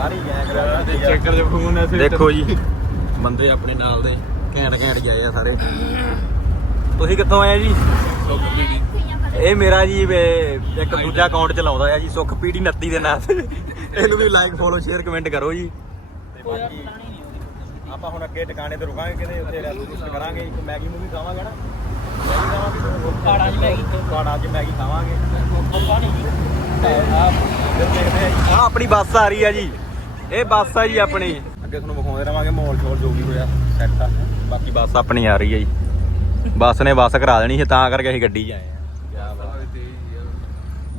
ਚੱਕਰ ਦੇ ਫੋਨ ਐਸੇ ਦੇਖੋ ਜੀ ਬੰਦੇ ਆਪਣੇ ਨਾਲ ਦੇ ਘੈਂਟ ਘੈਂਟ ਜਾਏ ਆ ਸਾਰੇ। ਤੁਸੀਂ ਕਿੱਥੋਂ ਆਏ ਜੀ? ਇਹ ਮੇਰਾ ਜੀ ਇੱਕ ਦੂਜਾ ਅਕਾਊਂਟ ਚਲਾਉਂਦਾ ਆ ਜੀ ਸੁਖ ਪੀੜੀ 29 ਦੇ ਨਾਂ ਤੇ। ਇਹਨੂੰ ਵੀ ਲਾਈਕ ਫੋਲੋ ਸ਼ੇਅਰ ਕਮੈਂਟ ਕਰੋ ਜੀ। ਤੇ ਬਾਕੀ ਆਪਾਂ ਹੁਣ ਅੱਗੇ ਟਿਕਾਣੇ ਤੇ ਰੁਕਾਂਗੇ ਕਿਤੇ ਉੱਥੇ ਰੈਸਟ ਕਰਾਂਗੇ ਇੱਕ ਮੈਗੀ ਮੂਵੀ ਖਾਵਾਂਗੇ ਨਾ ਮੈਗੀ ਖਾਵਾਂਗੇ ਕਾੜਾ ਜੀ ਮੈਗੀ। ਕਾੜਾ ਅੱਜ ਮੈਗੀ ਖਾਵਾਂਗੇ। ਆ ਆਪਣੀ ਬੱਸ ਆ ਰਹੀ ਆ ਜੀ। ਇਹ ਬੱਸ ਆ ਜੀ ਆਪਣੀ। ਅੱਗੇ ਤੁਹਾਨੂੰ ਵਿਖਾਉਂਦੇ ਰਵਾਂਗੇ ਮਾਹੌਲ ਛੋਲ ਜੋ ਵੀ ਹੋਇਆ ਸੈੱਟ ਆ। ਬਾਕੀ ਬੱਸ ਆਪਣੀ ਆ ਰਹੀ ਆ ਜੀ। ਬੱਸ ਨੇ ਬੱਸ ਕਰਾ ਦੇਣੀ ਸੀ ਤਾਂ ਕਰਕੇ ਅਸੀਂ ਗੱਡੀ 'ਚ ਆਏ ਆ।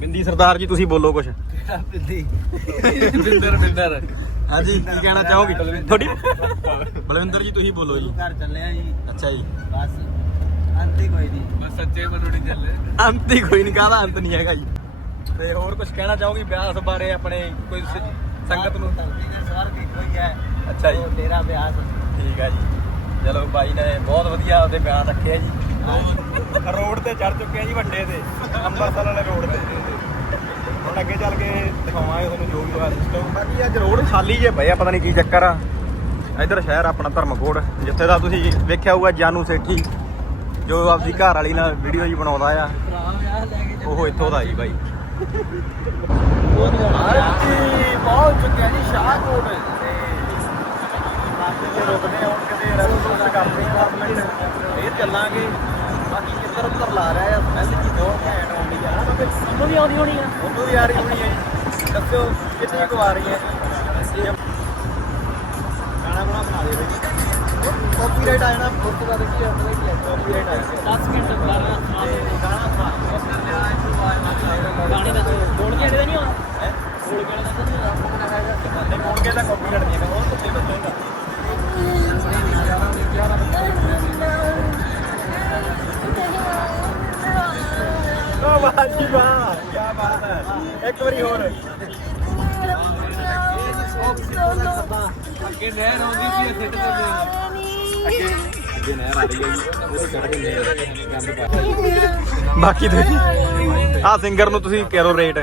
ਬਿੰਦੀ ਸਰਦਾਰ ਜੀ ਤੁਸੀਂ ਬੋਲੋ ਕੁਝ ਬਿੰਦਰ ਬਿੰਦਰ। ਹਾਂਜੀ ਕੀ ਕਹਿਣਾ ਚਾਹੋਗੇ? ਤੁਹਾਡੀ ਬਲਵਿੰਦਰ ਜੀ ਤੁਸੀਂ ਬੋਲੋ ਜੀ। ਘਰ ਚੱਲੇ ਆ ਜੀ। ਅੱਛਾ ਜੀ। ਬਸ। ਅੰਤੇ ਕੋਈ ਨਹੀਂ। ਬਸ ਸੱਚੇ ਮਨੋਂ ਨਹੀਂ ਚੱਲੇ ਅੰਤ ਹੀ ਕੋਈ ਨਹੀਂ ਕਾਹਦਾ ਅੰਤ ਨਹੀਂ ਹੈਗਾ ਜੀ। ਤੇ ਹੋਰ ਕੁਝ ਕਹਿਣਾ ਚਾਹੋਗੇ ਬਿਆਸ ਬਾਰੇ ਆਪਣੇ ਕੋਈ ਸੰਗਤ ਨੂੰ? ਦੇ ਸਵਰਗ ਇੱਕੋ ਹੀ ਹੈ। ਅੱਛਾ ਜੀ। ਤੇਰਾ ਬਿਆਸ। ਠੀਕ ਆ ਜੀ। ਚਲੋ ਬਾਈ ਨੇ ਬਹੁਤ ਵਧੀਆ ਉਹਦੇ ਬਿਆਨ ਰੱਖਿਆ ਜੀ। ਰੋਡ ਤੇ ਚੜ ਚੁੱਕੇ ਆ ਜੀ ਵੱਡੇ ਤੇ ਅੰਮ੍ਰਿਤਸਰ ਵਾਲੇ ਰੋਡ ਤੇ। ਹੁਣ ਅੱਗੇ ਚੱਲ ਕੇ ਦਿਖਾਵਾਂਗੇ ਤੁਹਾਨੂੰ ਜੋ ਵੀ ਹੋਇਆ ਸਿਸਟਮ ਬਾਕੀ ਅੱਜ ਰੋਡ ਖਾਲੀ ਜੇ ਪਏ ਆ ਪਤਾ ਨਹੀਂ ਕੀ ਚੱਕਰ ਆ। ਇਧਰ ਸ਼ਹਿਰ ਆਪਣਾ ਧਰਮਕੋਟ ਜਿੱਥੇ ਦਾ ਤੁਸੀਂ ਵੇਖਿਆ ਹੋਊਗਾ ਜਾਨੂ ਸੇਠੀ ਜੋ ਆਪਦੀ ਘਰ ਵਾਲੀ ਨਾਲ ਵੀਡੀਓ ਜੀ ਬਣਾਉਂਦਾ ਆ। ਉਹ ਇੱਥੋਂ ਦਾ ਜੀ ਬਾਈ। ਹਾਂਜੀ ਪਹੁੰਚ ਚੁੱਕੇ ਆ ਜੀ ਸ਼ਾਹਕੋਟ ਤੇ ਤੇ ਰੁਕਦੇ ਹੁਣ ਕਿਤੇ ਰੈਸਟੋਰੈਂਟ ਕਰਦੇ ਆ 10 ਮਿੰਟ ਫੇਰ ਚੱਲਾਂਗੇ। ਕਿੱਧਰ ਉੱਧਰ ਲਾ ਰਿਹਾ ਆ ਸਮੈਲ ਜੀ ਬਹੁਤ ਘੈਂਟ ਆਉਂਦੀ ਆ। ਨਾ ਬਾਬੇ ਉਹਨੂੰ ਵੀ ਆਉਂਦੀ ਹੋਣੀ ਆ। ਉਹਨੂੰ ਵੀ ਆ ਰਹੀ ਹੋਣੀ ਹੈ ਜੀ। ਦੱਸਿਓ ਕਿੰਨੀ ਕੁ ਆ ਰਹੀ ਹੈ? ਗਾਣਾ ਬਣਾ ਬਣਾ ਦੇ ਬਈ ਕਾਪੀਰਾਈਟ ਆ ਜਾਣਾ ਤੋਂ ਬਾਅਦ ਕੀ ਆਪਣਾ ਕੀ ਕਾਪੀਰਾਈਟ ਆ ਜਾਣਾ 10 ਮਿੰਟ ਕਰ ਰਹਾ ਤੇ ਗਾਣਾ ਗਾਣੇ ਦਾ ਓ ਵਾਹ ਕੀ ਬਾਤ ਹੈ ਇੱਕ ਵਾਰੀ ਹੋਰ ਅੱਗੇ ਨਹਿਰ ਆਉਂਦੀ ਸੀ ਸਿੱਟ ਦਿੰਦੇ ਅੱਗੇ ਅੱਗੇ ਨਹਿਰ ਆ ਰਹੀ ਹੈ ਉਹ ਚੜ ਕੇ ਨਹਿਰ ਬਾਕੀ ਤੁਸੀਂ ਆ ਸਿੰਗਰ ਨੂੰ ਤੁਸੀਂ ਕਰੋ ਰੇਟ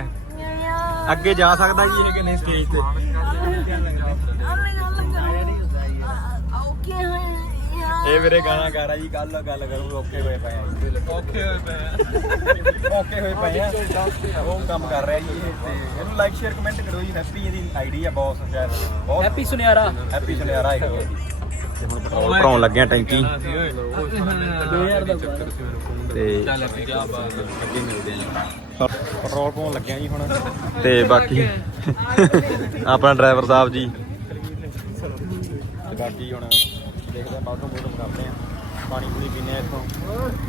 ਅੱਗੇ ਜਾ ਸਕਦਾ ਜੀ ਇਹ ਕਿ ਨਹੀਂ ਸਟੇਜ ਤੇ? ਇਹ ਵੀਰੇ ਗਾਣਾ ਗਾ ਰਿਹਾ ਜੀ ਕੱਲ ਗੱਲ ਕਰੂੰਗੇ ਓਕੇ ਹੋਏ ਪਏ ਆ ਔਖੇ ਹੋਏ ਪਏ ਆ। ਓਕੇ ਹੋਏ ਪਏ ਆ। ਉਹ ਕੰਮ ਕਰ ਰਿਹਾ ਜੀ ਇਹ ਤੇ। ਇਹਨੂੰ ਲਾਈਕ ਸ਼ੇਅਰ ਕਮੈਂਟ ਕਰੋ ਜੀ। ਹੈਪੀ ਇਹਦੀ ਆਈਡੀ ਆ ਬੌਸ ਸ਼ਾਇਦ ਬਹੁਤ ਹੈਪੀ ਸੁਨਿਆਰਾ। ਹੈਪੀ ਸੁਨਿਆਰਾ ਆਈਡੀ ਹੈ ਜੀ। ਤੇ ਹੁਣ ਪੈਟਰੋਲ ਭਰਾਉਣ ਲੱਗੇ ਆ ਟੈਂਕੀ 2000 ਦਾ ਚੱਕਰ ਤੇ ਪੈਟਰੋਲ ਪਾਉਣ ਲੱਗਿਆ ਜੀ ਹੁਣ। ਤੇ ਬਾਕੀ ਆਪਣਾ ਡਰਾਈਵਰ ਸਾਹਿਬ ਜੀ। ਬਾਕੀ ਹੁਣ ਦੇਖਦੇ ਆ ਬਾਥਰੂਮ ਬੂਥਰੂਮ ਕਰਦੇ ਆ ਪਾਣੀ ਪੂਣੀ ਪੀਨੇ ਆ ਇੱਥੋਂ।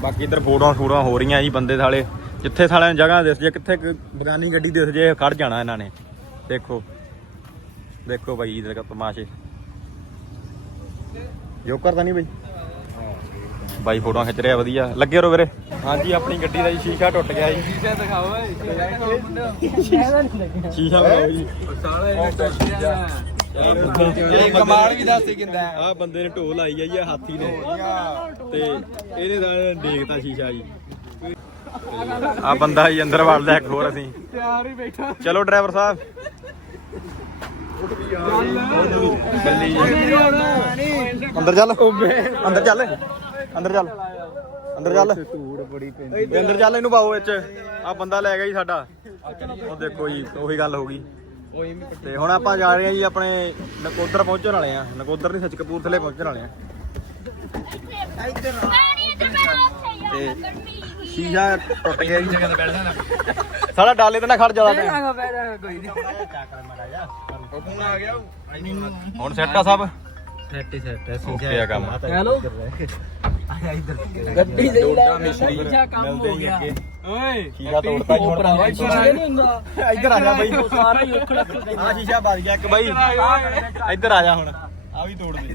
ਬਾਕੀ ਇੱਧਰ ਫੋਟੋਆਂ ਫੋਟੋਆਂ ਹੋ ਰਹੀਆਂ ਜੀ ਬੰਦੇ ਸਾਲੇ। ਜਿੱਥੇ ਸਾਲਿਆਂ ਨੂੰ ਜਗ੍ਹਾ ਦਿਸ ਜੇ ਕਿੱਥੇ ਬਗਾਨੀ ਗੱਡੀ ਦਿਸ ਜੇ ਖੜ ਜਾਣਾ ਇਹਨਾਂ ਨੇ। ਦੇਖੋ। ਦੇਖੋ ਬਾਈ ਇਧਰ ਦਾ ਤਮਾਸ਼ੇ। ਜੋਕਰ ਤਾਂ ਨਹੀਂ ਬਈ? ਬਾਈ ਫੋਟੋਆਂ ਖਿੱਚ ਰਿਹਾ ਵਧੀਆ। ਲੱਗੇ ਰੋ ਵੀਰੇ। ਹਾਂਜੀ ਆਪਣੀ ਗੱਡੀ ਦਾ ਜੀ ਸ਼ੀਸ਼ਾ ਟੁੱਟ ਗਿਆ ਜੀ। ਸ਼ੀਸ਼ਾ ਦਿਖਾਓ ਓਏ। ਸ਼ੀਸ਼ਾ ਲਗਾਓ ਜੀ ਇਹ ਕਮਾਲ ਵੀ ਦੱਸ ਕਿੰਦਾ ਆ ਬੰਦੇ ਨੇ ਢੋਲ ਲਾਈ ਆ ਜੀ ਹਾਥੀ ਨੇ। ਤੇ ਇਹਨੇ ਦਾ ਦੇਖਤਾ ਸ਼ੀਸ਼ਾ ਜੀ। ਆ ਬੰਦਾ ਜੀ ਅੰਦਰ ਵੜਦਾ ਇੱਕ ਹੋਰ ਅਸੀਂ। ਤਿਆਰ ਹੀ ਬੈਠਾ। ਚਲੋ ਡਰਾਈਵਰ ਸਾਹਿਬ। ਅੰਦਰ ਚੱਲ। ਅੰਦਰ ਚੱਲ। ਅੰਦਰ ਚੱਲ। ਅੰਦਰ ਚੱਲ। ਧੂੜ ਬੜੀ ਪੈਂਦੀ ਅੰਦਰ ਚੱਲ ਇਹਨੂੰ ਪਾਓ ਵਿੱਚ। ਆ ਬੰਦਾ ਲੈ ਗਿਆ ਜੀ ਸਾਡਾ। ਉਹ ਦੇਖੋ ਜੀ ਉਹੀ ਗੱਲ ਹੋ ਗਈ। ਤੇ ਹੁਣ ਆਪਾਂ ਜਾ ਰਹੇ ਹਾਂ ਜੀ ਆਪਣੇ ਨਕੋਦਰ ਪਹੁੰਚਣ ਵਾਲੇ ਆ ਨਕੋਦਰ ਨਹੀਂ ਸੱਚ ਕਪੂਰਥਲੇ ਪਹੁੰਚਣ ਵਾਲੇ ਆ ਤੇ ਸ਼ੀਸ਼ਾ ਟੁੱਟ ਗਿਆ ਜੀ। ਸਾਲਾ ਡਾਲੇ ਤੇ ਨਾ ਖੜ ਜਾਦਾ ਕੋਈ ਨਹੀਂ ਫੋਨ ਆ ਗਿਆ ਹੁਣ ਸੈੱਟ ਆ ਸਭ? ਸੈਟ ਹੀ ਸੈਟ ਓਕੇ ਆ ਕੰਮ। ਹੈਲੋ? ਗੱਡੀ ਦੇ ਡੋਡਾ ਮਿਸਰੀ ਸ਼ੀਸ਼ਾ ਕੰਮ ਹੋ ਗਿਆ। ਓਏ ਸ਼ੀਸ਼ਾ ਤੋੜਤਾ ਜੀ ਉਹ ਹੁਣ ਭਰਾਵਾ ਸ਼ੀਸ਼ਾ ਨਹੀਂ ਹੁੰਦਾ ਇੱਧਰ ਆ ਜਾ ਬਾਈ। ਉਹ ਸਾਰਾ ਹੀ ਉਖੜ ਉਖੜ ਆ ਸ਼ੀਸ਼ਾ ਵੱਜ ਗਿਆ ਇੱਕ ਬਾਈ। ਇੱਧਰ ਆ ਜਾ ਹੁਣ। ਆ ਵੀ ਤੋੜ ਦੇ।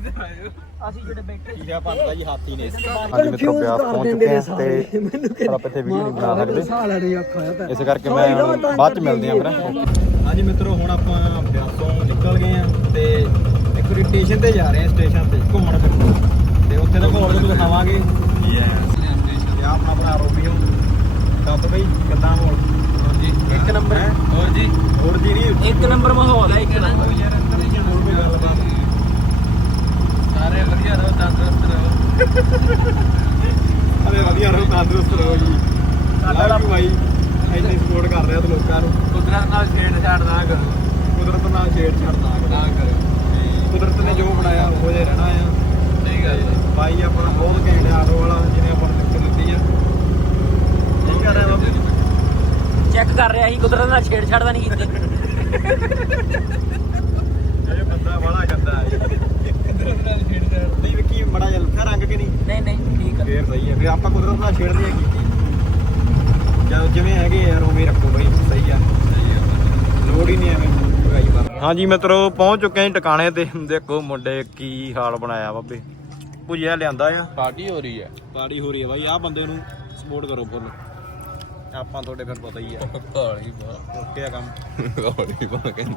ਅਸੀਂ ਜਿਹੜੇ ਬੈਠੇ ਸ਼ੀਸ਼ਾ ਭੰਨਦਾ ਜੀ ਹਾਥੀ ਨੇ। ਹਾਂਜੀ ਮਿੱਤਰੋ ਪਿਆਸ ਪਹੁੰਚ ਚੁੱਕੇ ਆ ਤੇ ਪਰ ਆਪਾਂ ਇੱਥੇ ਵੀਡੀਓ ਨਹੀਂ ਬਣਾ ਸਕਦੇ। ਸਾਲਾ ਨਹੀਂ ਅੱਖਾਂ ਤਾਂ। ਇਸ ਕਰਕੇ ਮੈਂ ਬਾਅਦ ਚ ਮਿਲਦੇ ਆ ਫਿਰ। ਹਾਂਜੀ ਮਿੱਤਰੋ ਹੁਣ ਆਪਾਂ ਬਿਆਸੋਂ ਨਿਕਲ ਗਏ ਆ ਤੇ ਇੱਕ ਸਟੇਸ਼ਨ ਤੇ ਜਾ ਰਹੇ ਆ ਸਟੇਸ਼ਨ ਤੇ। ਘੁੰਮਣ ਫਿਰਨ ਤੇ ਉੱਥੇ ਦਾ ਮਾਹੌਲ ਵੀ ਦਿਖਾਵਾਂਗੇ ਯੈਸ ਤੇ ਆਹ ਆਪਣਾ ਆਪਣਾ ਰੋਬੀਓ ਟੱਬ ਦੱਸ ਬਈ ਕਿੱਦਾਂ ਮਾਹੌਲ ਜੀ ਇੱਕ ਨੰਬਰ ਹੈ ਹੋਰ ਜੀ ਹੋਰ ਜੀ ਨਹੀਂ ਇੱਕ ਨੰਬਰ ਮਾਹੌਲ ਹੈ ਇੱਕ ਨੰਬਰ ਯਾਰ ਅੰਦਰ ਹੀ ਜਾਣਾ ਕੋਈ ਗੱਲਬਾਤ ਸਾਰੇ ਵਧੀਆ ਰਹੋ ਤੰਦਰੁਸਤ ਰਹੋ ਅਰੇ ਵਧੀਆ ਰਹੋ ਤੰਦਰੁਸਤ ਰਹੋ ਜੀ ਸਾਡਾ ਤਾਂ ਭਾਈ ਇੰਨੀ ਸਪੋਰਟ ਕਰ ਰਿਹਾ ਤੇ ਲੋਕਾਂ ਨੂੰ ਕੁਦਰਤ ਨਾਲ ਛੇੜ ਛਾੜ ਨਾ ਕਰੋ ਕੁਦਰਤ ਨਾਲ ਛੇੜਛਾੜ ਨਾ ਕਰੋ ਨਾ ਕਰੋ ਕੁਦਰਤ ਨੇ ਜੋ ਬਣਾਇਆ ਉਹ ਜਿਹਾ ਰਹਿਣਾ ਆ ਸਹੀ ਗੱਲ ਹੈ ਬਾਈ ਆਪਣਾ ਬਹੁਤ ਘੈਂਟ ਆ ਆਟੋ ਵਾਲਾ ਜਿਹਨੇ ਆਪਾਂ ਨੂੰ ਲਿਖਤ ਦਿੱਤੀ ਆ ਨਹੀਂ ਕਰ ਰਿਹਾ ਬਾਬੂ ਚੈੱਕ ਕਰ ਰਿਹਾ ਸੀ ਤਾਂ ਨਹੀਂ ਕੀਤੀ ਇਹ ਬੰਦਾ ਬੜਾ ਗੰਦਾ ਹੈ। ਕੁਦਰਤ ਨਾਲ ਛੇੜ ਛਾੜ ਨਹੀਂ ਵਿੱਕੀ ਬੜਾ ਜਿਹਾ ਲੱਥਾ ਰੰਗ ਕਿ ਨਹੀਂ? ਨਹੀਂ ਨਹੀਂ ਠੀਕ ਆ। ਫੇਰ ਸਹੀ ਹੈ ਫੇਰ ਆਪਾਂ ਕੁਦਰਤ ਨਾਲ ਛੇੜਦੇ ਆ ਕੀਤੀ ਜਦ ਜਿਵੇਂ ਹੈਗੇ ਯਾਰ ਉਵੇਂ ਰੱਖੋ ਬਈ ਸਹੀ ਆ। ਲੋੜ ਹੀ ਨਹੀਂ ਐਵੇਂ ਹਾਂਜੀ ਮਿੱਤਰੋ ਪਹੁੰਚ ਚੁੱਕੇ ਹਾਂ ਟਿਕਾਣੇ ਤੇ। ਦੇਖੋ ਮੁੰਡੇ ਕੀ ਹਾਲ ਬਣਾਇਆ ਬਾਬੇ। ਭੁਜਿਆ ਲਿਆਂਦਾ ਆ। ਪਾਰਟੀ ਹੋ ਰਹੀ ਹੈ। ਪਾਰਟੀ ਹੋ ਰਹੀ ਹੈ ਬਾਈ ਆਹ ਬੰਦੇ ਨੂੰ ਸਪੋਰਟ ਕਰੋ ਫੁੱਲ ਆਪਾਂ ਤੁਹਾਡੇ ਫਿਰ ਪਤਾ ਹੀ ਆ। ਕਾਲੀ ਬਾ ਓਕੇ ਆ ਕੰਮ। ਕਾਲੀ ਬਾ ਕਹਿੰਦੇ।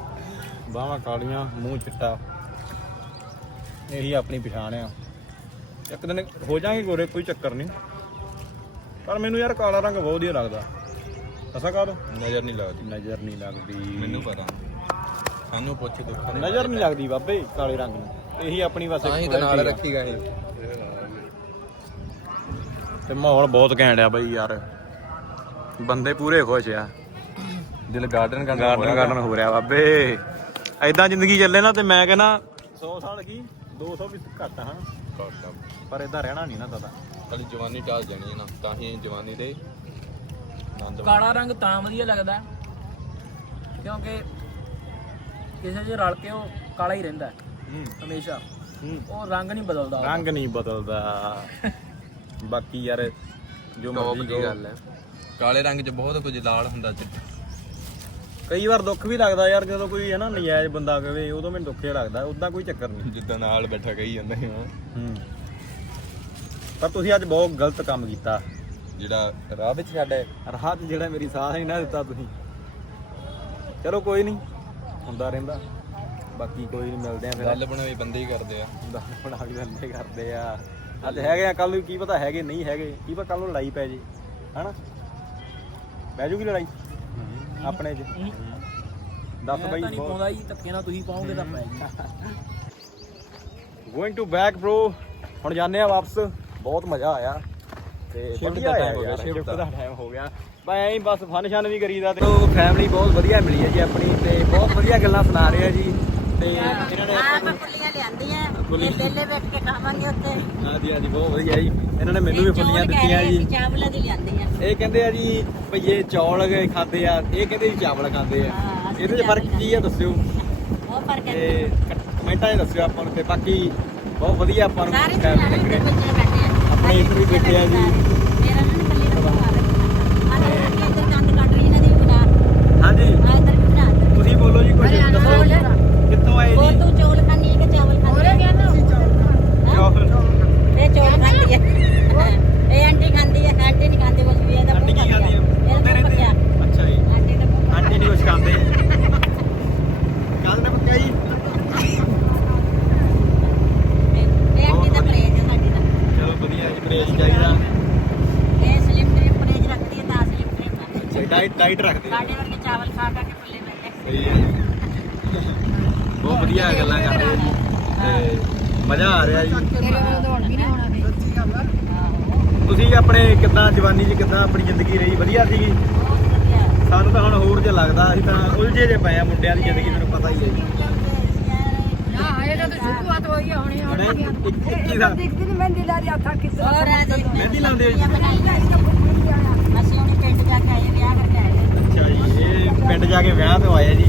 ਬਾਹਾਂ ਕਾਲੀਆਂ ਮੂੰਹ ਚਿੱਟਾ। ਇਹੀ ਆਪਣੀ ਪਛਾਣ ਆ। ਇੱਕ ਦਿਨ ਹੋ ਜਾਾਂਗੇ ਗੋਰੇ ਕੋਈ ਚੱਕਰ ਨਹੀਂ। ਪਰ ਮੈਨੂੰ ਯਾਰ ਕਾਲਾ ਰੰਗ ਬਹੁਤ ਵਧੀਆ ਲੱਗਦਾ। ਅਸਾ ਕਰ ਨਜ਼ਰ ਨਹੀਂ ਲੱਗਦੀ। ਨਜ਼ਰ ਨਹੀਂ ਲੱਗਦੀ। ਮੈਨੂੰ ਪਤਾ ਸਾਨੂੰ ਪੁੱਛ ਦੁੱਖਾਂ। ਨਜ਼ਰ ਨਹੀਂ ਲੱਗਦੀ ਬਾਬੇ ਕਾਲੇ ਰੰਗ ਨੂੰ। ਇਹੀ ਆਪਣੀ ਬਸ ਤਾਂ ਹੀ ਇੱਕ ਤਾਂ ਨਾਲ quality ਆ। ਰੱਖੀ ਗਏ। ਤੇ ਮਾਹੌਲ ਬਹੁਤ ਘੈਂਟ ਆ ਬਈ ਯਾਰ। ਬੰਦੇ ਪੂਰੇ ਖੁਸ਼ ਆ। ਦਿਲ ਗਾਰਡਨ ਗਾਰਡਨ ਗਾਰਡਨ ਹੋ ਰਿਹਾ ਬਾਬੇ। ਐਦਾਂ ਜ਼ਿੰਦਗੀ ਚੱਲੇ ਨਾ ਤੇ ਮੈਂ ਕਹਿੰਦਾ 100 ਸਾਲ ਕੀ? 200 ਵੀ ਘੱਟ ਹਾਂ। ਪਰ ਇਦਾਂ ਰਹਿਣਾ ਨਹੀਂ ਨਾ ਪਤਾ ਕਲੀ ਜਵਾਨੀ ਢਾਲ ਜਾਣੀ ਹੈ ਨਾ ਤਾਂ ਹੀ ਜਵਾਨੀ ਦੇ ਆਨੰਦ ਕਾਲਾ ਰੰਗ ਤਾਂ ਵਧੀਆ ਲੱਗਦਾ। ਕਿਉਂਕਿ ਕਿਸੇ ਚ ਰਲ ਕੇ ਉਹ ਕਾਲਾ ਹੀ ਰਹਿੰਦਾ। ਹਮੇਸ਼ਾ। ਉਹ ਰੰਗ ਨਹੀਂ ਬਦਲਦਾ। ਉਹਦਾ। ਰੰਗ ਨਹੀਂ ਬਦਲਦਾ। ਬਾਕੀ ਯਾਰ ਜੋ ਟੌਪ ਮਰਜ਼ੀ ਦੀ। ਗੱਲ ਹੈ। ਕਾਲੇ ਰੰਗ 'ਚ ਬਹੁਤ ਕੁਝ ਲਾਲ ਹੁੰਦਾ ਚਿੱਟਾ ਕਈ ਵਾਰ ਦੁੱਖ ਵੀ ਲੱਗਦਾ ਯਾਰ ਜਦੋਂ ਕੋਈ ਹੈ ਨਾ ਨਜਾਇਜ਼ ਬੰਦਾ ਕਵੇ ਉਦੋਂ ਮੈਨੂੰ ਦੁੱਖ ਜਿਹਾ ਲੱਗਦਾ ਉਦਾਂ ਕੋਈ ਚੱਕਰ ਨਹੀਂ। ਜਿੱਦਾਂ ਨਾਲ ਬੈਠਾ ਕਹੀ ਜਾਂਦਾ ਸੀ ਉਹ ਹੂੰ। ਪਰ ਤੁਸੀਂ ਅੱਜ ਬਹੁਤ ਗਲਤ ਕੰਮ ਕੀਤਾ। ਜਿਹੜਾ ਰਾਹ ਵਿੱਚ ਛੱਡੇ ਰਾਹ 'ਚ ਜਿਹੜਾ ਮੇਰੀ ਸਾਹ ਹੀ ਨਾ ਦਿੱਤਾ ਤੁਸੀਂ। ਚਲੋ ਕੋਈ ਨਹੀਂ ਹੁੰਦਾ ਰਹਿੰਦਾ। ਬਾਕੀ ਕੋਈ ਨਹੀਂ ਮਿਲਦੇ ਆ ਫਿਰ। ਗੱਲ ਬਣਾਈ ਬੰਦੇ ਹੀ ਕਰਦੇ ਆ। ਦਾ ਬਣਾ ਵੀ ਬੰਦੇ ਕਰਦੇ ਆ। ਅੱਜ ਹੈਗੇ ਆ ਕੱਲ ਨੂੰ ਕੀ ਪਤਾ ਹੈਗੇ ਨਹੀਂ ਹੈਗੇ ਕੀ ਪਤਾ ਕੱਲ ਨੂੰ ਲੜਾਈ ਪੈ ਜੇ ਹਨਾ? ਪੈ ਜੂਗੀ ਲੜਾਈ? ਆਪਣੇ 'ਚ। ਦੱਸ ਬਾਈ ਤਾਂ ਨਹੀਂ ਪਾਉਂਦਾ ਜੀ ਧੱਕੇ ਨਾਲ ਤੁਸੀਂ ਪਾਓਗੇ ਤਾਂ ਪੈ ਜੀ ਗੋਇੰਗ ਟੂ ਬੈਕ bro. ਹੁਣ ਜਾਂਦੇ ਆ ਵਾਪਸ। ਬਹੁਤ ਮਜ਼ਾ ਆਇਆ। ਤੇ ਵਧੀਆ ਆਇਆ time ਹੋ ਗਿਆ, ਯਾਰ, shift ਦਾ। ਟਾਈਮ ਹੋ ਗਿਆ। ਬਈ ਐਂ ਹੀ ਬਸ ਫਨ ਸ਼ਨ ਵੀ ਕਰੀਦਾ ਤੇ ਫੈਮਿਲੀ ਬਹੁਤ ਵਧੀਆ ਮਿਲੀ ਹੈ ਜੀ ਆਪਣੀ। ਤੇ ਬਹੁਤ ਵਧੀਆ ਗੱਲਾਂ ਸੁਣਾ ਰਹੇ ਆ ਜੀ। ਤੇ ਇਹਨਾਂ ਨੇ ਆਹ ਮੈਂ ਫੁੱਲੀਆਂ ਲਿਆਂਦੀਆਂ। ਇਹ ਬੇਲੇ ਬੈਠ ਕੇ ਖਾਵਾਂਗੇ ਉੱਥੇ। ਹਾਂਜੀ ਹਾਂਜੀ ਬਹੁਤ ਵਧੀਆ ਜੀ। ਇਹਨਾਂ ਨੇ ਮੈਨੂੰ ਵੀ ਇਹ ਚੌਲ ਫੁੱਲੀਆਂ ਕਹਿ ਦਿੱਤੀਆਂ ਰਹੇ ਜੀ। ਸੀ, ਚਾਵਲਾਂ ਦੀ ਲਿਆਂਦੀਆਂ ਇਹ ਕਹਿੰਦੇ ਆ ਜੀ ਭਈਏ ਚੌਲ ਖਾਂਦੇ ਆ ਇਹ ਕਹਿੰਦੇ ਜੀ ਚਾਵਲ ਖਾਂਦੇ ਆ। ਹਾਂ, ਅਸੀਂ ਇਹਦੇ 'ਚ ਫ਼ਰਕ ਕੀ ਆ ਦੱਸਿਓ? ਉਹ ਫ਼ਰਕ ਹੈ। ਤੇ ਕਮੈਂਟਾਂ 'ਚ ਦੱਸਿਓ ਆਪਾਂ ਨੂੰ ਤੇ ਬਾਕੀ ਬਹੁਤ ਵਧੀਆ ਆਪਾਂ ਨੂੰ ਸਾਰੇ। ਵਿੱਚ ਬੈਠੇ ਆ। ਆਪਣੇ ਇੱਧਰ ਵੀ ਬੈਠੇ ਆ ਜੀ। ਮੇਰਾ ਨਾ ਕੱਲੀ ਦਾ ਪਵਾ ਰੱਖਣਾ ਆਹ ਰੱਖੀ ਇੱਧਰ ਕੰਦ ਕੱਟ ਰਹੀ ਇਹਨਾਂ ਦੀ ਵੀ ਬਣਾ ਹਾਂਜੀ ਆ ਇੱਧਰ ਵੀ ਬਣਾ ਦਿੱਤੀ। ਤੁਸੀਂ ਬੋਲੋ ਜੀ ਕੁਝ ਦੱਸੋ ਕਿੱਥੋਂ ਆਏ ਉਹ ਜੀ ਤੂੰ ਚੌਲ ਖਾਣੀ ਹੈ ਕਿ ਚਾਵਲ ਖਾਣੀ ਹੈ ਗਿਆ ਨਾ ਚੌਲ ਇਹ ਚੌਲ ਖਾਂਦੀ ਹੈ ਇਹ ਆਂਟੀ ਖਾਂਦੀ ਹੈ ਆਂਟੀ ਨਹੀਂ ਖਾਂਦੀ ਕੁਝ ਵੀ ਇਹਦਾ ਆਂਟੀ ਕੀ ਖਾਂਦੀ ਆ ਇਹਦਾ ਉੱਤੇ ਮੂੰਹ ਰਹਿੰਦੇ ਪੱਕਿਆ ਅੱਛਾ ਜੀ ਆਂਟੀ ਦਾ ਮੂੰਹ ਆਂਟੀ ਨਹੀਂ ਕੁਛ ਖਾਂਦੇ ਕੱਲ ਨੇ ਪੱਕਿਆ ਜੀ ਇਹ ਆਂਟੀ ਦਾ ਪਰਹੇਜ਼ ਹੈ ਸਾਡੀ ਦਾ ਚਲੋ ਵਧੀਆ ਜੀ ਪਰਹੇਜ਼ ਚਾਹੀਦਾ ਇਹ ਸਲਿਮ ਟ੍ਰਿਪ ਪਰਹੇਜ਼ ਰੱਖਦੀ ਹੈ ਤਾਂ ਸਲਿਮ ਟ੍ਰਿਪ ਹੈ ਡਾਈਟ ਰੱਖਦੇ ਆ। ਸਾਡੇ ਵਰਗੇ ਚਾਵਲ ਖਾ ਖਾ ਕੇ ਫੁੱਲੇ ਪੈਂਦੇ ਸਹੀ ਹੈ ਬਹੁਤ ਵਧੀਆ ਗੱਲਾਂ ਕਰ ਰਹੇ ਜੀ। ਤੇ ਮਜ਼ਾ ਆ ਰਿਹਾ ਜੀ। ਤੁਸੀਂ ਆਪਣੇ ਕਿੱਦਾਂ ਜਵਾਨੀ 'ਚ ਕਿੱਦਾਂ ਆਪਣੀ ਜ਼ਿੰਦਗੀ ਰਹੀ? ਵਧੀਆ ਸੀਗੀ ਸਾਨੂੰ ਤਾਂ ਹੁਣ ਹੋਰ ਜਿਹਾ ਲੱਗਦਾ। ਅਸੀਂ ਤਾਂ ਉਲਝੇ ਜੇ ਪਏ ਆ ਮੁੰਡਿਆਂ ਦੀ ਜ਼ਿੰਦਗੀ ਤੁਹਾਨੂੰ ਪਤਾ ਹੀ ਹੈ ਜੀ। ਹੁਣ ਇੱਕ ਇੱਕੀ ਦਾ ਹੋਰ ਆ ਦੇਖ ਮਹਿੰਦੀ ਲਾਉਂਦੇ ਹੋ ਜੀ? ਅਸੀਂ ਉਹਨੇ ਪਿੰਡ ਜਾ ਕੇ ਆਏ ਵਿਆਹ ਕਰਕੇ ਆਏ ਅੱਛਾ ਜੀ ਇਹ ਪਿੰਡ ਜਾ ਕੇ ਵਿਆਹ ਤੋਂ ਆਏ ਜੀ।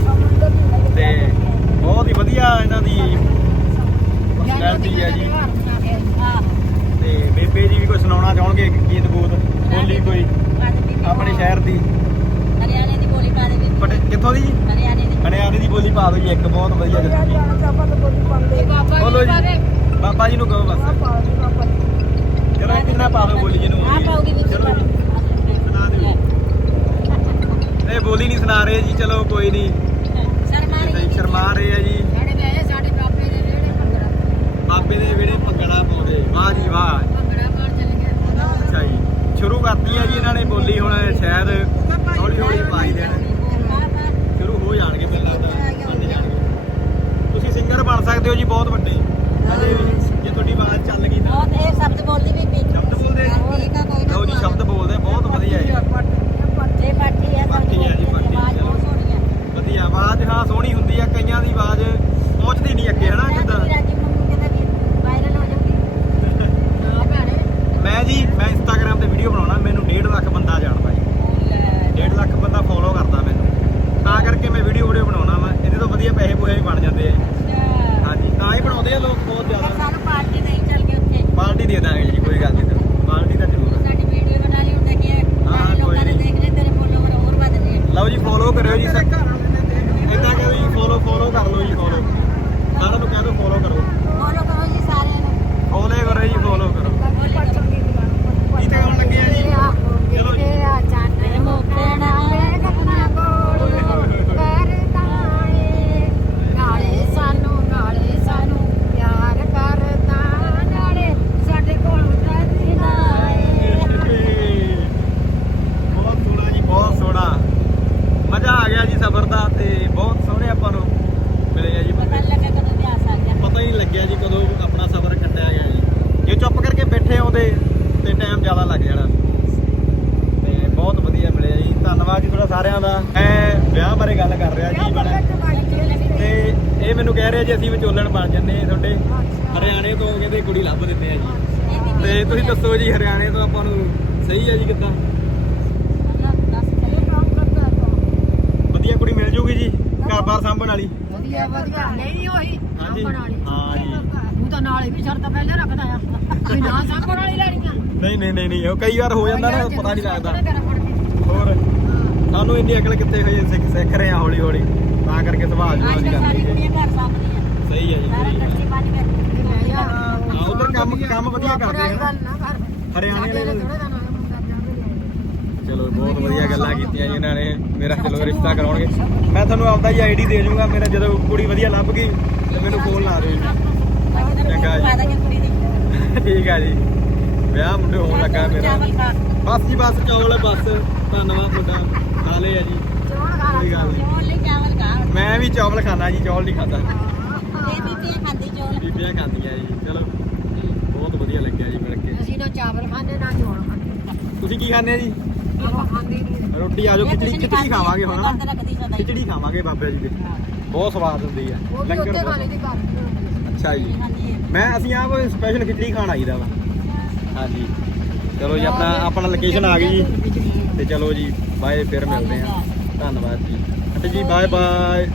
ਤੇ ਬਹੁਤ ਹੀ ਵਧੀਆ ਇਹਨਾਂ ਦੀ ਪਰਸਨੈਲਿਟੀ ਹੈ ਜੀ। ਹਾਂ ਤੇ ਬੇਬੇ ਜੀ ਵੀ ਕੋਈ ਸੁਣਾਉਣਾ ਚਾਹਣਗੇ ਗੀਤ ਗੂਤ ਬੋਲੀ ਕੋਈ ਆਪਣੇ ਸ਼ਹਿਰ ਦੀ। ਹਰਿਆਣੇ ਦੀ ਬੋਲੀ ਪਾ ਦੇ ਵੀ ਬਟ ਕਿੱਥੋਂ ਦੀ? ਜੀ ਹਰਿਆਣੇ ਦੀ। ਹਰਿਆਣੇ ਦੀ ਬੋਲੀ ਪਾ ਦਿਓ ਜੀ ਇੱਕ ਬਹੁਤ ਵਧੀਆ ਗੱਲੀ ਬੋਲੋ ਜੀ ਬਾਬਾ ਜੀ ਨੂੰ ਕਹੋ ਬਸ। ਚਲੋ ਇੱਕ ਨਾ ਪਾ ਦਿਓ ਬੋਲੀ ਜਿਹਨੂੰ ਆ ਪਾਉਗੀ ਵਿੱਚ ਚਲੋ ਜੀ। ਸੁਣਾ ਦਿਓ। ਇਹ ਬੋਲੀ ਨਹੀਂ ਸੁਣਾ ਰਹੇ ਜੀ ਚਲੋ ਕੋਈ ਨਹੀਂ। ਸ਼ਰਮਾ ਰਹੇ ਆ ਜੀ ਸਾਡੇ ਵਿਆਹ ਸਾਡੇ ਬਾਪੇ ਦੇ ਵਿਹੜੇ ਪੰਦਰਾਂ ਬਾਬੇ ਦੇ ਵੇੜੇ ਭੰਗੜਾ ਪਾਉਂਦੇ ਵਾਹ ਜੀ ਵਾਹ ਭੰਗੜਾ ਪਾਉਣ ਚੱਲ ਗਿਆ ਅੱਛਾ ਜੀ ਸ਼ੁਰੂ ਕਰਤੀ ਆ ਜੀ ਇਹਨਾਂ ਨੇ ਬੋਲੀ ਹੁਣ ਸ਼ਾਇਦ ਹੌਲੀ ਹੌਲੀ ਪਾਈ ਦੇਣ ਸ਼ੁਰੂ ਹੋ ਜਾਣਗੇ ਮੈਨੂੰ ਲੱਗਦਾ ਬਣ ਜਾਣਗੇ ਤੁਸੀਂ ਸਿੰਗਰ ਬਣ ਸਕਦੇ ਹੋ ਜੀ ਬਹੁਤ ਵੱਡੇ ਹਜੇ ਜੇ ਤੁਹਾਡੀ ਆਵਾਜ਼ ਚੱਲ ਗਈ ਤਾਂ ਬਹੁਤ ਇਹ ਸ਼ਬਦ ਬੋਲਦੀ ਵੀ ਪਈ ਸ਼ਬਦ ਬੋਲਦੇ ਆ ਜੀ? ਠੀਕ ਆ ਕੋਈ ਨਾ ਲਓ ਜੀ ਸ਼ਬਦ ਬੋਲਦੇ ਆ, ਬਹੁਤ ਵਧੀਆ ਹੈ ਇਹ ਪਾਠੀ ਹੈ ਪਾਠੀ ਹੈ ਜੀ, ਪਾਠੀ, ਆਵਾਜ਼ ਚਲੋ। ਬਹੁਤ ਸੋਹਣੀ ਹੈ ਵਧੀਆ ਆਵਾਜ਼ ਹਾਂ ਸੋਹਣੀ ਹੁੰਦੀ ਆ ਕਈਆਂ ਦੀ ਆਵਾਜ਼ ਪਹੁੰਚਦੀ ਨਹੀਂ ਅੱਗੇ ਹਨਾ ਕਿਦਾਂ ਰਾਜੀ ਮੰਮੀ ਕਹਿੰਦਾ ਵੀ ਵਾਇਰਲ ਹੋ ਜਾਊਗੀ ਹਾਂ ਭੈਣੇ ਮੈਂ ਜੀ ਮੈਂ ਇੰਸਟਾਗ੍ਰam ਤੇ ਵੀਡੀਓ ਬਣਾਉਣਾ ਮੈਨੂੰ 1.5 ਲੱਖ ਬੰਦਾ ਜਾਣਦਾ ਜੀ 1.5 ਲੱਖ ਬੰਦਾ ਫੋਲੋ ਕਰਦਾ ਮੈਨੂੰ ਤਾਂ ਕਰਕੇ ਮੈਂ ਵੀਡੀਓ ਵੀਡੀਓ ਬਣਾਉਣਾ ਵਾ ਇਹਦੇ ਤੋਂ ਵਧੀਆ ਪੈਸੇ ਪੂਸੇ ਵੀ ਬਣ ਜਾਂਦੇ ਆ ਜੀ। ਹਾਂਜੀ ਤਾਂ ਹੀ ਬਣਾਉਂਦੇ ਆ ਲੋਕ ਬਹੁਤ ਫਿਰ ਜ਼ਿਆਦਾ ਸਾਨੂੰ ਪਾਰਟੀ ਨਹੀਂ ਚੱਲ ਕੇ ਉੱਥੇ ਪਾਰਟੀ ਦੇ ਦਾਂਗੇ ਜੀ ਕੋਈ ਗੱਲ ਨਹੀਂ ਤੁਹਾਨੂੰ ਪਾਰਟੀ ਤਾਂ ਜ਼ਰੂਰ ਆ। ਸਾਡੀ ਵੀਡੀਓ ਬਣਾ ਲਈ ਹੁੰਦਾ ਕਿ ਹਾਂ, ਸਾਰੇ ਲੋਕਾਂ ਨੇ ਕੋਈ ਦੇਖ ਲਿਆ ਤੇਰੇ ਫੋਲੋਵਰ ਹੋਰ ਵੱਧ ਗਏ ਲਓ ਜੀ ਫੋਲੋ ਕਰਿਓ ਜੀ ਇਦਾਂ ਕਿ ਜੀ ਫੋਲੋ ਫੋਲੋ ਕਰ ਲਓ ਜੀ ਫੋਲੋ ਸਾਰਿਆਂ ਨੂੰ ਕਹਿ ਦਿਓ ਫੋਲੋ ਕਰੋ ਫੋਲੋ ਕਰੋ ਜੀ ਸਾਰਿਆਂ ਨੂੰ ਫੋਲੇ ਕਰੋ ਜੀ ਫੋਲੋ ਕਰੋ ਕੀ ਤੇ ਆਉਣ ਲੱਗੇ ਆ ਜੀ ਚਲੋ ਜੀ ਮੇਰੇ ਮੁਖੜਾ ਨਾਲੇ ਸਾਨੂੰ ਨਾਲੇ ਸਾਨੂੰ ਪਿਆਰ ਕਰਦਾ ਨਾਲੇ ਸਾਡੇ ਕੋਲ ਰਹਿੰਦਾ ਬਹੁਤ ਸੋਹਣਾ ਜੀ ਬਹੁਤ ਸੋਹਣਾ ਮਜ਼ਾ ਆ ਗਿਆ ਜੀ ਸਫ਼ਰ ਦਾ ਤੇ ਬਹੁਤ ਸੋਹਣੇ ਆਪਾਂ ਨੂੰ ਮਿਲੇ ਆ ਜੀ ਪਤਾ ਬੰਦੇ ਨੀ ਲੱਗਾ ਕਦੋਂ ਵਿਆਹ ਸਰ ਗਿਆ ਪਤਾ ਹੀ ਨਹੀਂ ਲੱਗਿਆ ਜੀ ਕਦੋਂ ਆਪਣਾ ਸਫ਼ਰ ਕੱਟਿਆ ਗਿਆ ਜੀ ਜੇ ਚੁੱਪ ਕਰਕੇ ਬੈਠੇ ਆਉਂਦੇ ਤੇ ਟਾਈਮ ਜ਼ਿਆਦਾ ਲੱਗ ਜਾਣਾ ਤੇ ਬਹੁਤ ਵਧੀਆ ਮਿਲਿਆ ਜੀ ਧੰਨਵਾਦ ਜੀ ਤੁਹਾਡਾ ਸਾਰਿਆਂ ਦਾ ਮੈਂ ਵਿਆਹ ਬਾਰੇ ਗੱਲ ਕਰ ਰਿਹਾ ਜੀ ਬਣਾ ਤੇ ਇਹ ਮੈਨੂੰ ਕਹਿ ਰਿਹਾ ਜੀ ਅਸੀਂ ਵਿਚੋਲਣ ਬਣ ਜੰਨੇ ਤੁਹਾਡੇ। ਹਰਿਆਣੇ ਤੋਂ ਕਹਿੰਦੇ ਕੁੜੀ ਲੱਭ ਦਿੰਦੇ ਆ ਜੀ। ਤੇ ਤੁਸੀਂ ਦੱਸੋ ਜੀ ਹਰਿਆਣੇ ਤੋਂ ਆਪਾਂ ਨੂੰ ਸਹੀ ਹੈ ਜੀ ਕਿੱਦਾਂ? ਵਧੀਆ ਕੁੜੀ ਮਿਲ ਜੂਗੀ ਜੀ ਘਰ-ਬਾਰ ਸਾਂਭਣ ਵਾਲੀ। ਵਧੀਆ ਵਧੀਆ। ਨਹੀਂ ਹੋਈ ਹਾਂਜੀ। ਸਾਂਭਣ ਵਾਲੀ। ਹਾਂ ਜੀ। ਤੂੰ ਤਾਂ ਨਾਲ ਵੀ ਸ਼ਰਤ ਪਹਿਲਾਂ ਰੱਖਦਾ ਆ। ਕੋਈ ਨਾ ਸਾਂਭਣ ਵਾਲੀ ਲੈਣੀਆਂ। ਨਹੀਂ ਨਹੀਂ ਨਹੀਂ ਨਹੀਂ ਉਹ ਕਈ ਵਾਰ ਹੋ ਜਾਂਦਾ ਨਾ ਪਤਾ ਨਹੀਂ ਲੱਗਦਾ। ਹੋਰ। ਸਾਨੂੰ ਇੰਨੀ ਅਕਲ ਕਿੱਥੇ ਹੋਈ ਸਿੱਖ ਸਿੱਖ ਰਹੇ ਆ ਹੌਲੀ ਹੌਲੀ। ਤਾਂ ਕਰਕੇ ਸੁਭਾਅ ਅੱਜ ਦੀ ਕੱਲ੍ਹ ਸਾਰੀ ਕੁੜੀਆਂ ਘਰ ਸਹੀ ਹੈ ਜੀ ਸਾਰਾ ਹੈ ਕੱਚੀ ਹਾਂ ਉਧਰ ਕੰਮ ਕੰਮ ਵਧੀਆ ਕਰਦੇ ਹਰਿਆਣੇ ਵਾਲੇ ਚਲੋ ਬਹੁਤ ਵਧੀਆ ਗੱਲਾਂ ਕੀਤੀਆਂ ਜੀ ਇਹਨਾਂ ਨੇ। ਮੇਰਾ ਚਲੋ ਰਿਸ਼ਤਾ ਕਰਾਉਣਗੇ। ਮੈਂ ਤੁਹਾਨੂੰ ਆਪਦਾ ਜੀ ਆਈਡੀ ਦੇ ਜਾਊਂਗਾ। ਮੇਰਾ ਜਦੋਂ ਕੁੜੀ ਵਧੀਆ ਲੱਭ ਗਈ ਤੇ ਮੈਨੂੰ ਫੋਨ ਲਾ ਦਿਓ ਜੀ। ਚੰਗਾ ਜੀ। ਠੀਕ ਆ ਜੀ। ਵਿਆਹ ਮੁੰਡੇ ਹੋਣ ਲੱਗਾ ਮੇਰਾ। ਬਸ ਜੀ ਬਸ। ਚੌਲ ਬਸ। ਧੰਨਵਾਦ ਤੁਹਾਡਾ। ਖਾ ਲਏ ਆ ਜੀ। ਚੋਣ ਖਾ ਕੋਈ ਗੱਲ ਨਹੀਂ। ਚੌਲ ਲਈ ਚਾਵਲ ਖਾ ਮੈਂ ਵੀ ਚਾਵਲ ਖਾਣਾ ਜੀ ਚੌਲ ਨਹੀਂ ਖਾਂਦਾ। ਇਹ ਬੀਬੀਆਂ ਖਾਂਦੀ ਚੌਲ। ਬੀਬੀਆਂ ਖਾਂਦੀਆਂ ਜੀ ਚਲੋ। ਬਹੁਤ ਵਧੀਆ ਲੱਗਿਆ ਜੀ ਮਿਲ ਕੇ। ਅਸੀਂ ਤਾਂ ਚਾਵਲ ਖਾਂਦੇ ਨਾ ਚੌਲ ਖਾਂਦੇ। ਤੁਸੀਂ ਕੀ ਖਾਂਦੇ ਆ ਜੀ? ਆਪਾਂ ਖਾਂਦੇ ਹੀ ਨਹੀਂ। ਰੋਟੀ ਆਜੋ ਖਿਚੜੀ ਖਿਚੜੀ ਖਾਵਾਂਗੇ ਹੁਣ ਨਾ। ਖਿਚੜੀ ਖਾਵਾਂਗੇ ਬਾਬਾ ਜੀ ਦੇ। ਬਹੁਤ ਸਵਾਦ ਹੁੰਦੀ ਆ। ਉਹ ਵੀ ਲੰਗਰ ਉੱਤੇ ਬਹੁਤ- ਖਾਣੇ ਦੀ ਘਰ। ਅੱਛਾ ਜੀ। ਮੈਂ ਅਸੀਂ ਆਪ ਸਪੈਸ਼ਲ ਖਿਚੜੀ ਖਾਣ ਆਈਦਾ ਵਾ। ਹਾਂਜੀ। ਚਲੋ ਜੀ ਆਪਣਾ ਆਪਣਾ ਲੋਕੇਸ਼ਨ ਆ ਗਈ ਜੀ। ਤੇ ਚਲੋ ਜੀ। ਬਾਏ ਫਿਰ ਮਿਲਦੇ ਹਾਂ। ਧੰਨਵਾਦ ਜੀ। ਅੱਛਾ ਜੀ ਬਾਏ ਬਾਏ